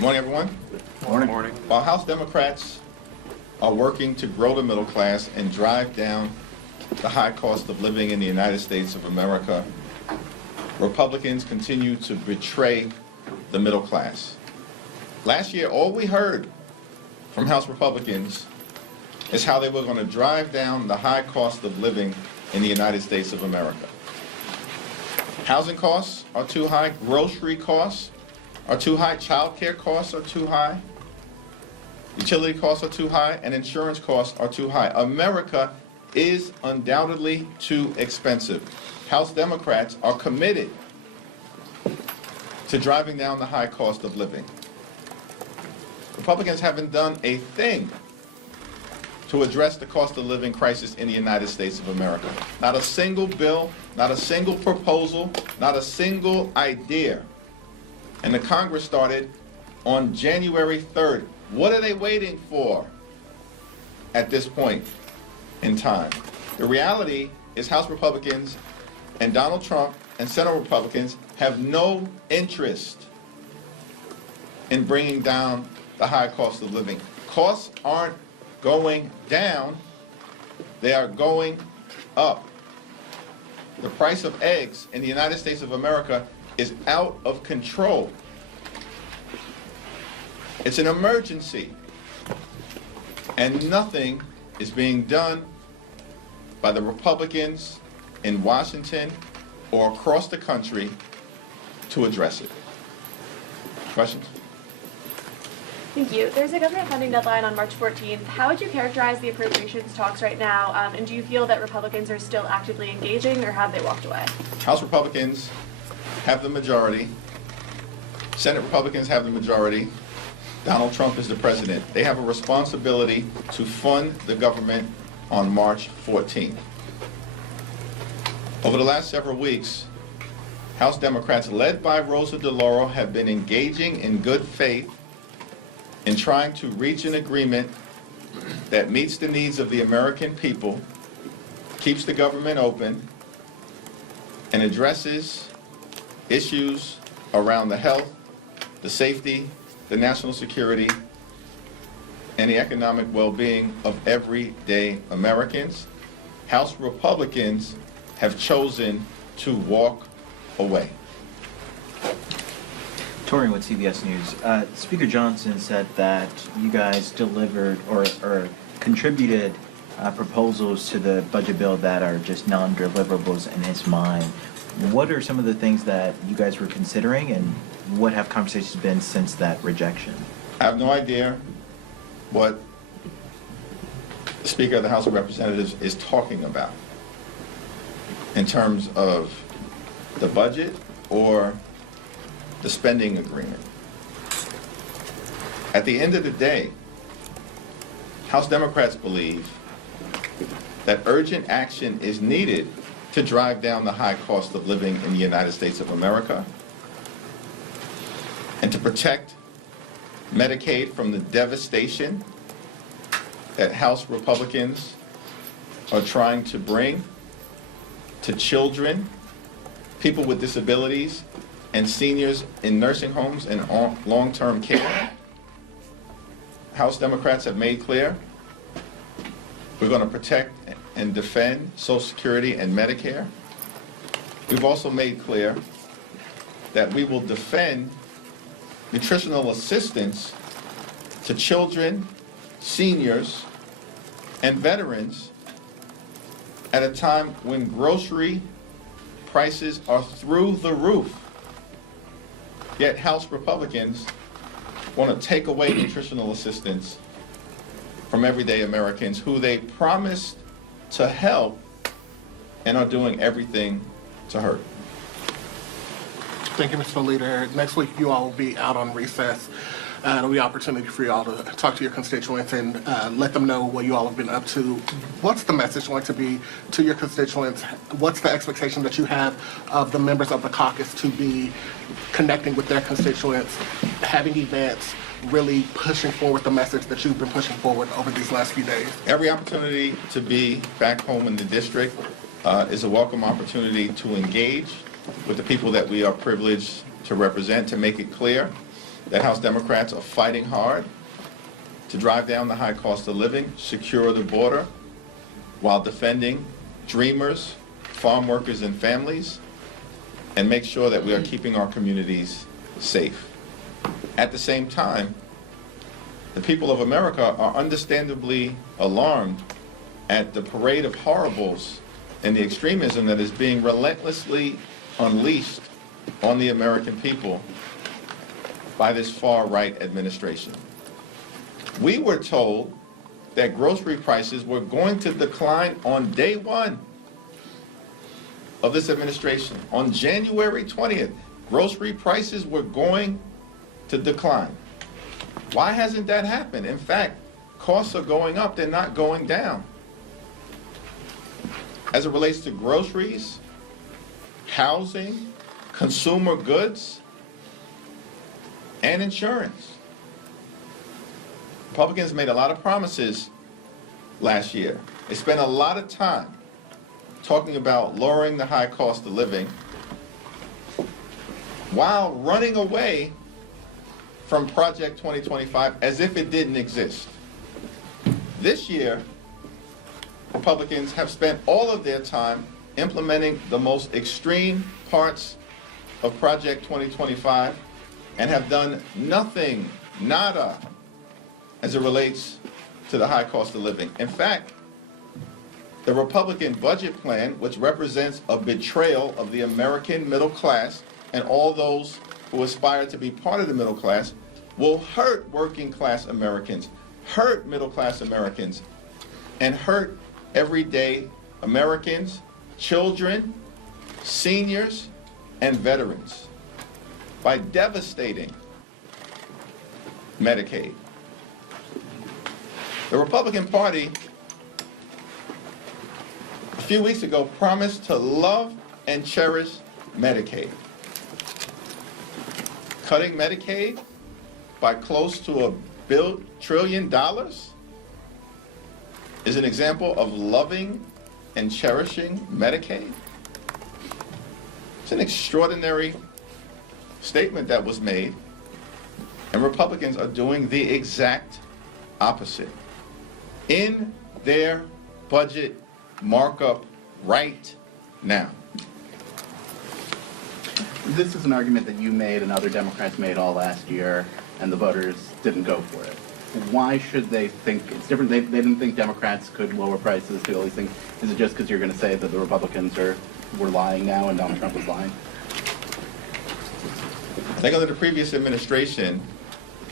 Morning, everyone. Morning. While House Democrats are working to grow the middle class and drive down the high cost of living in the United States of America, Republicans continue to betray the middle class. Last year, all we heard from House Republicans is how they were going to drive down the high cost of living in the United States of America. Housing costs are too high, grocery costs are too high, child care costs are too high, utility costs are too high, and insurance costs are too high. America is undoubtedly too expensive. House Democrats are committed to driving down the high cost of living. Republicans haven't done a thing to address the cost of living crisis in the United States of America. Not a single bill, not a single proposal, not a single idea. And the Congress started on January 3rd. What are they waiting for at this point in time? The reality is House Republicans and Donald Trump and Senate Republicans have no interest in bringing down the high cost of living. Costs aren't going down, they are going up. The price of eggs in the United States of America is out of control. It's an emergency, and nothing is being done by the Republicans in Washington or across the country to address it. Questions? Thank you. There's a government funding deadline on March 14th. How would you characterize the appropriations talks right now? And do you feel that Republicans are still actively engaging, or have they walked away? House Republicans have the majority. Senate Republicans have the majority. Donald Trump is the president. They have a responsibility to fund the government on March 14th. Over the last several weeks, House Democrats, led by Rosa DeLauro, have been engaging in good faith in trying to reach an agreement that meets the needs of the American people, keeps the government open, and addresses issues around the health, the safety, the national security, and the economic well-being of everyday Americans. House Republicans have chosen to walk away. Touring with CBS News, Speaker Johnson said that you guys delivered or contributed proposals to the budget bill that are just non-deliverables in his mind. What are some of the things that you guys were considering, and what have conversations been since that rejection? I have no idea what the Speaker of the House of Representatives is talking about in terms of the budget or the spending agreement. At the end of the day, House Democrats believe that urgent action is needed to drive down the high cost of living in the United States of America and to protect Medicaid from the devastation that House Republicans are trying to bring to children, people with disabilities, and seniors in nursing homes and long-term care. House Democrats have made clear we're going to protect and defend Social Security and Medicare. We've also made clear that we will defend nutritional assistance to children, seniors, and veterans at a time when grocery prices are through the roof. Yet House Republicans want to take away nutritional assistance from everyday Americans who they promised to help and are doing everything to hurt. Thank you, Mr. Leader. Next week, you all will be out on recess. It'll be an opportunity for you all to talk to your constituents and let them know what you all have been up to. What's the message going to be to your constituents? What's the expectation that you have of the members of the caucus to be connecting with their constituents, having events, really pushing forward the message that you've been pushing forward over these last few days? Every opportunity to be back home in the district is a welcome opportunity to engage with the people that we are privileged to represent, to make it clear that House Democrats are fighting hard to drive down the high cost of living, secure the border, while defending dreamers, farm workers, and families, and make sure that we are keeping our communities safe. At the same time, the people of America are understandably alarmed at the parade of horribles and the extremism that is being relentlessly unleashed on the American people by this far-right administration. We were told that grocery prices were going to decline on day one of this administration. On January 20th, grocery prices were going to decline. Why hasn't that happened? In fact, costs are going up, they're not going down. As it relates to groceries, housing, consumer goods, and insurance. Republicans made a lot of promises last year. They spent a lot of time talking about lowering the high cost of living while running away from Project 2025 as if it didn't exist. This year, Republicans have spent all of their time implementing the most extreme parts of Project 2025 and have done nothing, nada, as it relates to the high cost of living. In fact, the Republican budget plan, which represents a betrayal of the American middle class and all those who aspire to be part of the middle class, will hurt working class Americans, hurt middle class Americans, and hurt everyday Americans, children, seniors, and veterans by devastating Medicaid. The Republican Party a few weeks ago promised to love and cherish Medicaid. Cutting Medicaid by close to $1 trillion is an example of loving and cherishing Medicaid. It's an extraordinary statement that was made, and Republicans are doing the exact opposite. In their budget markup right now. This is an argument that you made and other Democrats made all last year, and the voters didn't go for it. Why should they think it's different? They didn't think Democrats could lower prices, do all these things. Is it just because you're going to say that the Republicans were lying now and Donald Trump was lying? I think under the previous administration,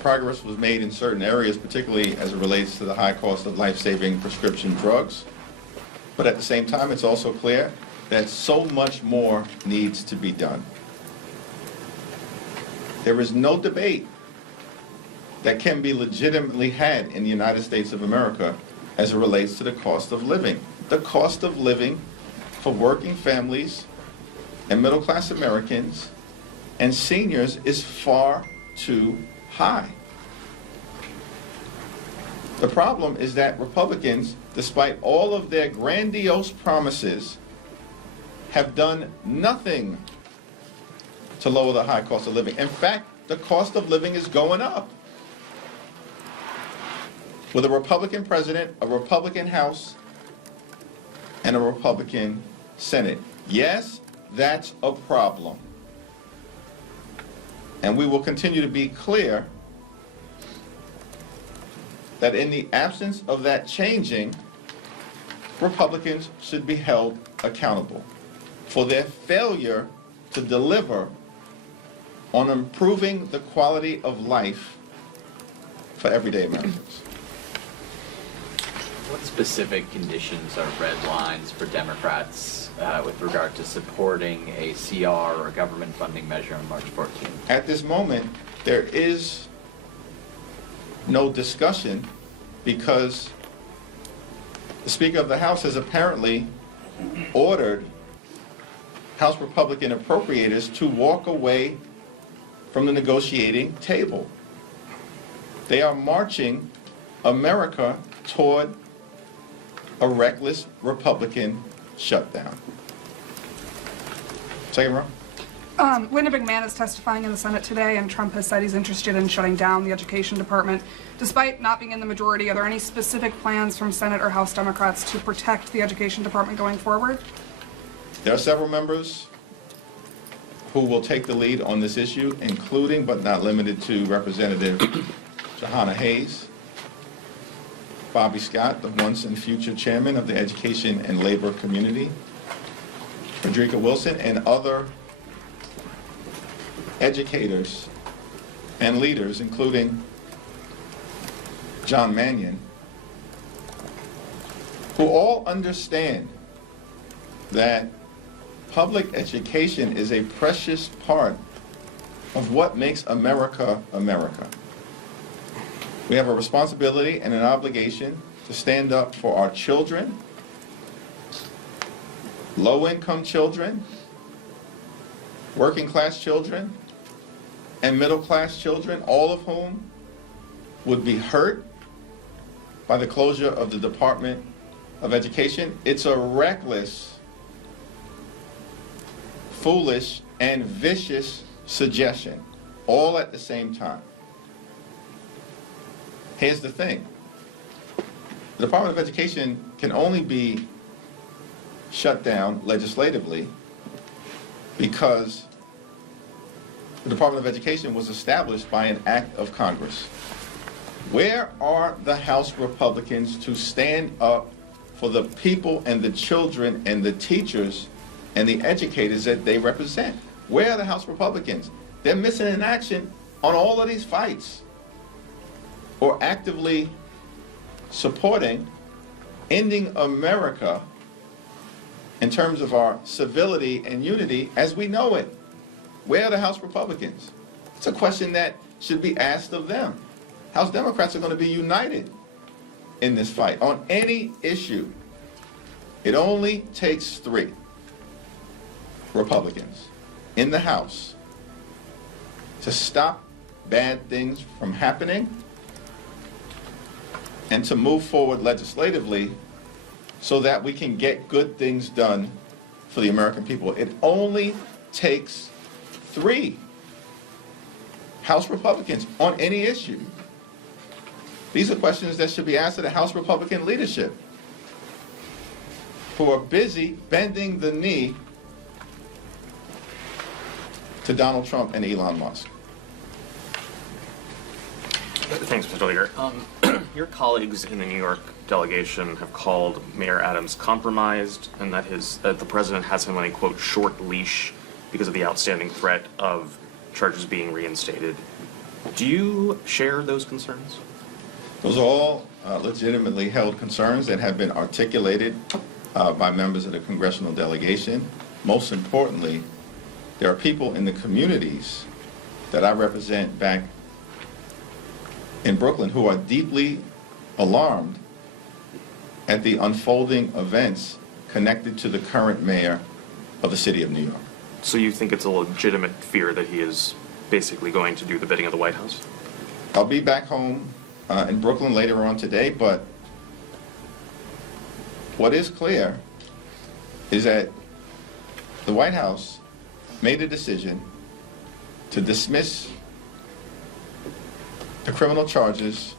progress was made in certain areas, particularly as it relates to the high cost of life-saving prescription drugs. But at the same time, it's also clear that so much more needs to be done. There is no debate that can be legitimately had in the United States of America as it relates to the cost of living. The cost of living for working families and middle-class Americans and seniors is far too high. The problem is that Republicans, despite all of their grandiose promises, have done nothing to lower the high cost of living. In fact, the cost of living is going up. With a Republican president, a Republican House, and a Republican Senate. Yes, that's a problem. And we will continue to be clear that in the absence of that changing, Republicans should be held accountable for their failure to deliver on improving the quality of life for everyday Americans. What specific conditions are red lines for Democrats with regard to supporting a CR or a government funding measure on March 14th? At this moment, there is no discussion because the Speaker of the House has apparently ordered House Republican appropriators to walk away from the negotiating table. They are marching America toward a reckless Republican shutdown. Second row. Linda McMahon is testifying in the Senate today, and Trump has said he's interested in shutting down the education department. Despite not being in the majority, are there any specific plans from Senate or House Democrats to protect the education department going forward? There are several members who will take the lead on this issue, including but not limited to Representative Jahana Hayes, Bobby Scott, the once and future chairman of the Education and Labor Community, Frederica Wilson, and other educators and leaders, including John Mannion, who all understand that public education is a precious part of what makes America, America. We have a responsibility and an obligation to stand up for our children, low-income children, working-class children, and middle-class children, all of whom would be hurt by the closure of the Department of Education. It's a reckless, foolish, and vicious suggestion, all at the same time. Here's the thing. The Department of Education can only be shut down legislatively because the Department of Education was established by an act of Congress. Where are the House Republicans to stand up for the people and the children and the teachers and the educators that they represent? Where are the House Republicans? They're missing in action on all of these fights, or actively supporting ending America in terms of our civility and unity as we know it. Where are the House Republicans? It's a question that should be asked of them. House Democrats are going to be united in this fight on any issue. It only takes 3 Republicans in the House to stop bad things from happening and to move forward legislatively so that we can get good things done for the American people. It only takes 3 House Republicans on any issue. These are questions that should be asked of the House Republican leadership, who are busy bending the knee to Donald Trump and Elon Musk. Thanks, Mr. Leader. Your colleagues in the New York delegation have called Mayor Adams compromised, and that the president has him on a, quote, short leash because of the outstanding threat of charges being reinstated. Do you share those concerns? Those are all legitimately held concerns that have been articulated by members of the congressional delegation. Most importantly, there are people in the communities that I represent back in Brooklyn who are deeply alarmed at the unfolding events connected to the current mayor of the city of New York. So you think it's a legitimate fear that he is basically going to do the bidding of the White House? I'll be back home in Brooklyn later on today, but what is clear is that the White House made a decision to dismiss the criminal charges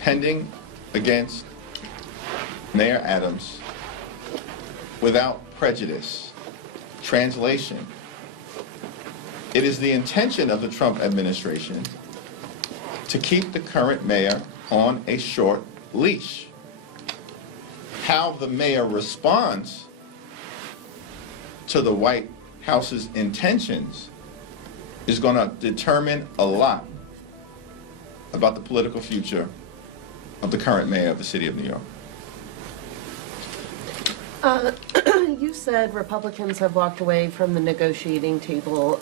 pending against Mayor Adams without prejudice. Translation: it is the intention of the Trump administration to keep the current mayor on a short leash. How the mayor responds to the White House's intentions is going to determine a lot about the political future of the current mayor of the city of New York. You said Republicans have walked away from the negotiating table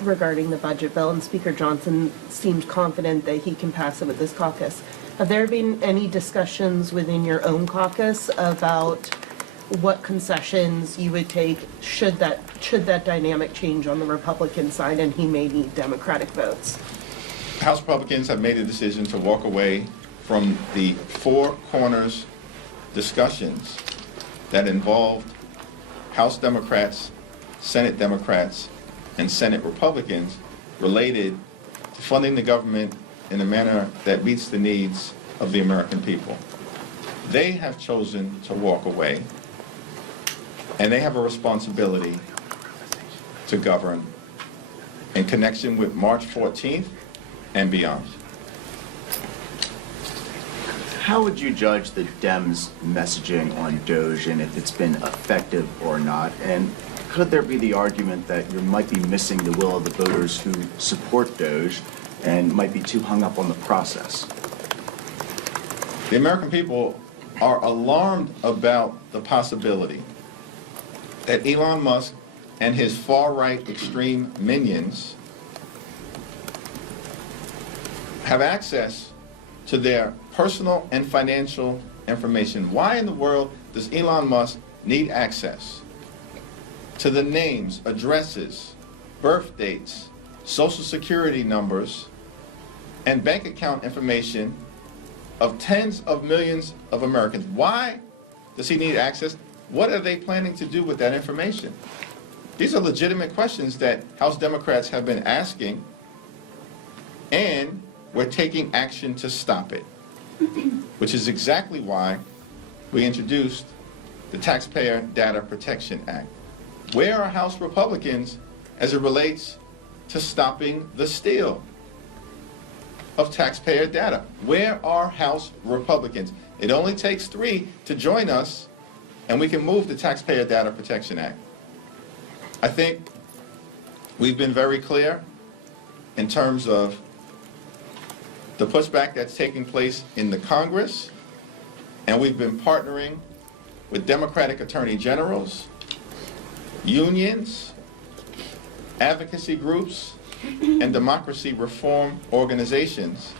regarding the budget bill, and Speaker Johnson seemed confident that he can pass it with this caucus. Have there been any discussions within your own caucus about what concessions you would take should that dynamic change on the Republican side and he may need Democratic votes? House Republicans have made a decision to walk away from the four corners discussions that involved House Democrats, Senate Democrats, and Senate Republicans related to funding the government in a manner that meets the needs of the American people. They have chosen to walk away, and they have a responsibility to govern in connection with March 14th and beyond. How would you judge the Dems' messaging on DOJ and if it's been effective or not? And could there be the argument that you might be missing the will of the voters who support DOJ and might be too hung up on the process? The American people are alarmed about the possibility that Elon Musk and his far-right extreme minions have access to their personal and financial information. Why in the world does Elon Musk need access to the names, addresses, birth dates, social security numbers, and bank account information of tens of millions of Americans? Why does he need access? What are they planning to do with that information? These are legitimate questions that House Democrats have been asking, and we're taking action to stop it, which is exactly why we introduced the Taxpayer Data Protection Act. Where are House Republicans as it relates to stopping the steal of taxpayer data? Where are House Republicans? It only takes 3 to join us, and we can move the Taxpayer Data Protection Act. I think we've been very clear in terms of the pushback that's taking place in the Congress, and we've been partnering with Democratic attorney generals, unions, advocacy groups, and democracy reform organizations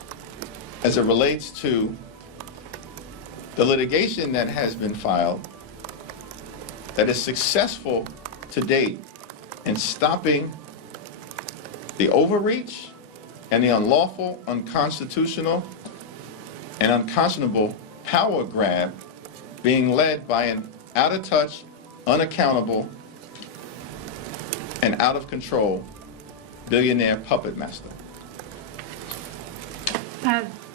as it relates to the litigation that has been filed that is successful to date in stopping the overreach and the unlawful, unconstitutional, and unconscionable power grab being led by an out-of-touch, unaccountable, and out-of-control billionaire puppet master.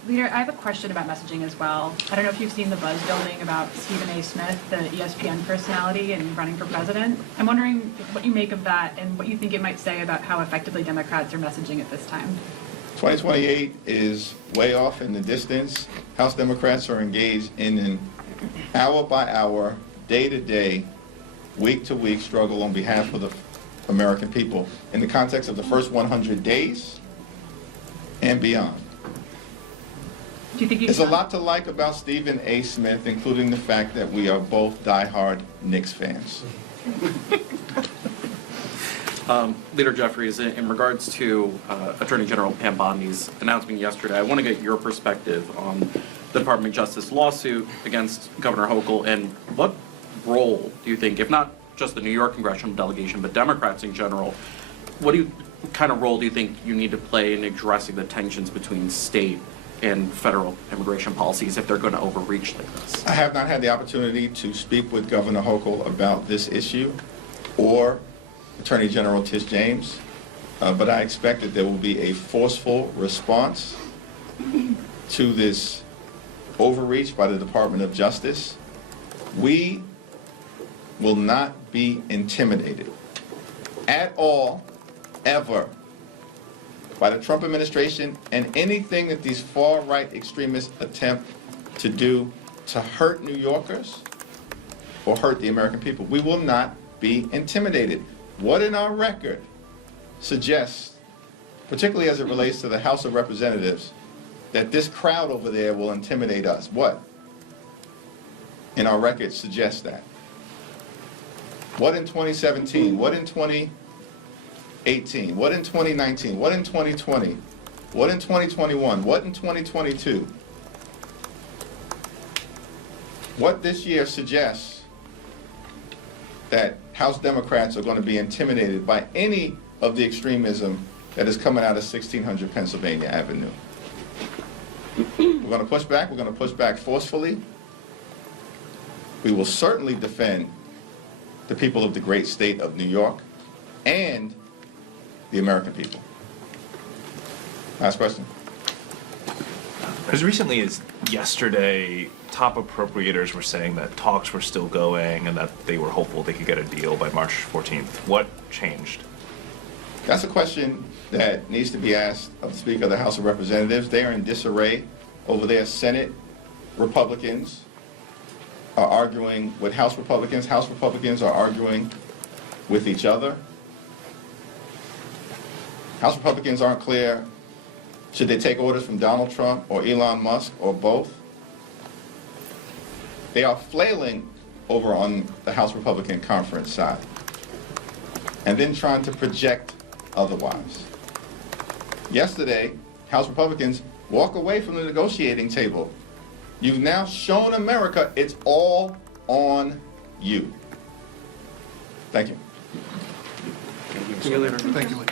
Leader, I have a question about messaging as well. I don't know if you've seen the buzz building about Stephen A. Smith, the ESPN personality, and running for president. I'm wondering what you make of that and what you think it might say about how effectively Democrats are messaging at this time. 2028 is way off in the distance. House Democrats are engaged in an hour-by-hour, day-to-day, week-to-week struggle on behalf of the American people in the context of the first 100 days and beyond. Do you think There's a lot to like about Stephen A. Smith, including the fact that we are both diehard Knicks fans. Leader Jeffries, in regards to Attorney General Pam Bondi's announcement yesterday, I want to get your perspective on the Department of Justice lawsuit against Governor Hochul, and what role do you think, if not just the New York congressional delegation, but Democrats in general, what kind of role do you think you need to play in addressing the tensions between state and federal immigration policies if they're going to overreach like this? I have not had the opportunity to speak with Governor Hochul about this issue or Attorney General Tish James, but I expect that there will be a forceful response to this overreach by the Department of Justice. We will not be intimidated at all, ever, by the Trump administration and anything that these far-right extremists attempt to do to hurt New Yorkers or hurt the American people. We will not be intimidated. What in our record suggests, particularly as it relates to the House of Representatives, that this crowd over there will intimidate us? What in our record suggests that? What in 2017? What in 2018? What in 2019? What in 2020? What in 2021? What in 2022? What this year suggests that House Democrats are going to be intimidated by any of the extremism that is coming out of 1600 Pennsylvania Avenue? We're going to push back. We're going to push back forcefully. We will certainly defend the people of the great state of New York, and the American people. Last question. As recently as yesterday, top appropriators were saying that talks were still going and that they were hopeful they could get a deal by March 14th. What changed? That's a question that needs to be asked of the Speaker of the House of Representatives. They are in disarray over there. Senate Republicans are arguing with House Republicans. House Republicans are arguing with each other. House Republicans aren't clear. Should they take orders from Donald Trump or Elon Musk or both? They are flailing over on the House Republican conference side and then trying to project otherwise. Yesterday, House Republicans walk away from the negotiating table. You've now shown America it's all on you. Thank you. Thank you.